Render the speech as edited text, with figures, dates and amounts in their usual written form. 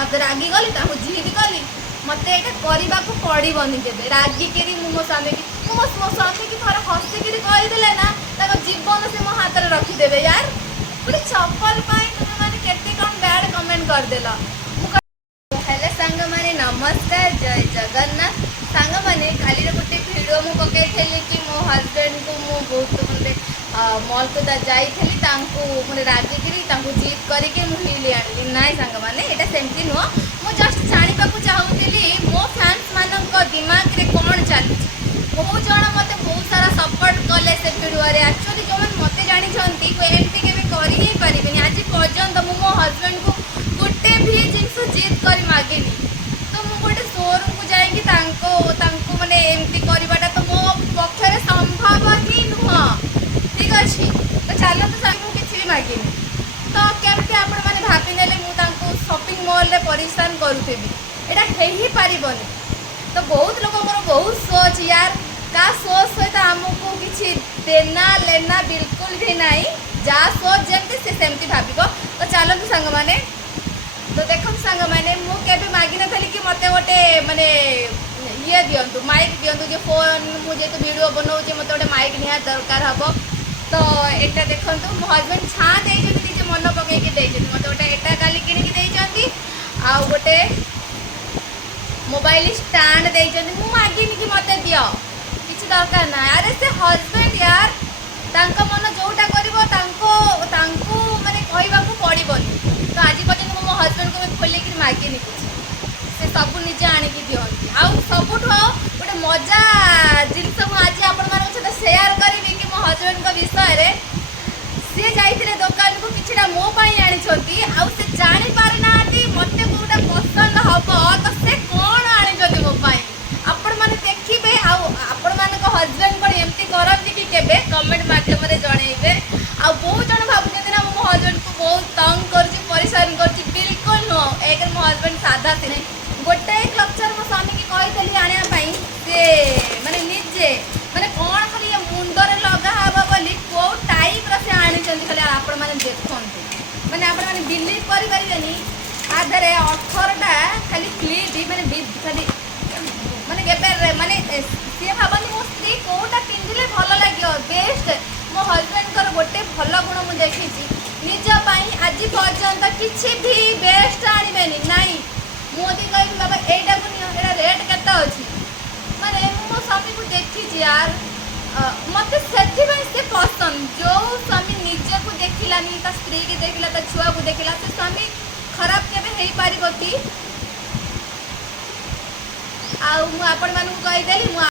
मत रागी गली जिद कली मत यहाँ करने को पड़ोनी के रागिकी मो स्वामी की मो स्वामी की थोड़ा हसिकी कहीदे ना जीवन से मो हाथ में रखीदे यार गोटे चप्पल तुम मैंने केते कौन बैड कमेंट करदेल। हेलो सांग मैंने नमस्कार जय जगन्नाथ सांग मैंने खाली गोटे भिडियो मुझे पकई कि मो हजबैंड को मुझे बहुत मतलब मॉल को जाइली मैंने रागिकी जीत करके हिल आनी ना सांग मैंने यहाँ सेमती नुह मुझे जस्ट जाना चाहूली मो फैंस मान दिमाग में कौन चलुच बहुत जन मत बहुत सारा सपोर्ट कले से भिडियो एक्चुअली जो मैंने मत जानते एमती के पारे आज पर्यंत मो हजबैंड को गोटे भी जिनस जीत कर मागिनी तो मुझे गोटे शोरूम को जाकि मैंने एमती करवाटा तो मो पक्षर संभव ही नुह ठीक अच्छे तो चलते मुझे किसी भी मागिनी तो केमती आपण मैंने भाभी ने शॉपिंग मॉल रे परेशान करूथी एटा ही पारिबनी तो बहुत लोक बहुत सोच यार का सोच सहित आमको किसी देना लेना बिल्कुल भी नहीं जहाँ सोच जमती से सेमती भाव तो चलते सांग मैंने तो देखो सांग मैंने मुझे मागि नी कि मत गोटे माने ये दिंतु माइक दिंतु जो फोन मुझे तो वीडियो बनाऊँ मत गोटे माइक निहार दरकार हम तो यहाँ देखो मो हजबैंड छाँ देजे मन पकईकि मत गोटे एटा काली कि आउ गोटे मोबाइल स्टैंड देते मुझे मागिनी कि मत दियो किसी दरकार ना अरे से हजबैंड यार तांको मन जोटा कर माने कहवाक पड़ोनी तो आज पर्यटन मो हजबैंड को खोलिक मागिनी से सब निजे आणिकी दिखती आउ सबुठ गोटे मजा जिनस आज आपण सहित सेयार करी कि मो हजबैंड विषय सी जाइए दुकान को किसी मोपाई आनी आउ से जानी पारि ना मत कोटा पसंद हम तो से कौन आनी मोपाई आपण मैंने देखिए आपण मान हजबैंड कौन एमती करती कि केबे कमेंट मध्यम जनइबे आ बहुत जन भावुं ना मो हजबैंड को बहुत तंग कर परेशान कर बिल्कुल नुह एक मो हजबैंड साधा से नहीं गोटे क्लचर मो स्वामी की कही आने से माने निजे माने कौन खाली मुंडरे लगा हे बोली कौ टाइप से आनी खाली आपण मैंने देखते मैंने आपण मैंने बिलीव करें आधे 18टा खाली क्लिप माने खाली माने केबे माने सी भावती मो स्त्री कौटा पिंधिले भल लगे बेस्ट मो हजबैंड गोटे भल गुण मुझे देखी निजपाई आज पर्यंत किसी भी बेस्ट आने नाई मुझे कह बाबा यहीटा को निया रेट केते अच्छी माने मो स्वामी को देखी यार मत से पसंद जो स्वामी निजे को देखलानी स्त्री की देखला छुआ को देखला से स्वामी खराब केबे हो पार कि आपण मानू कहीदेली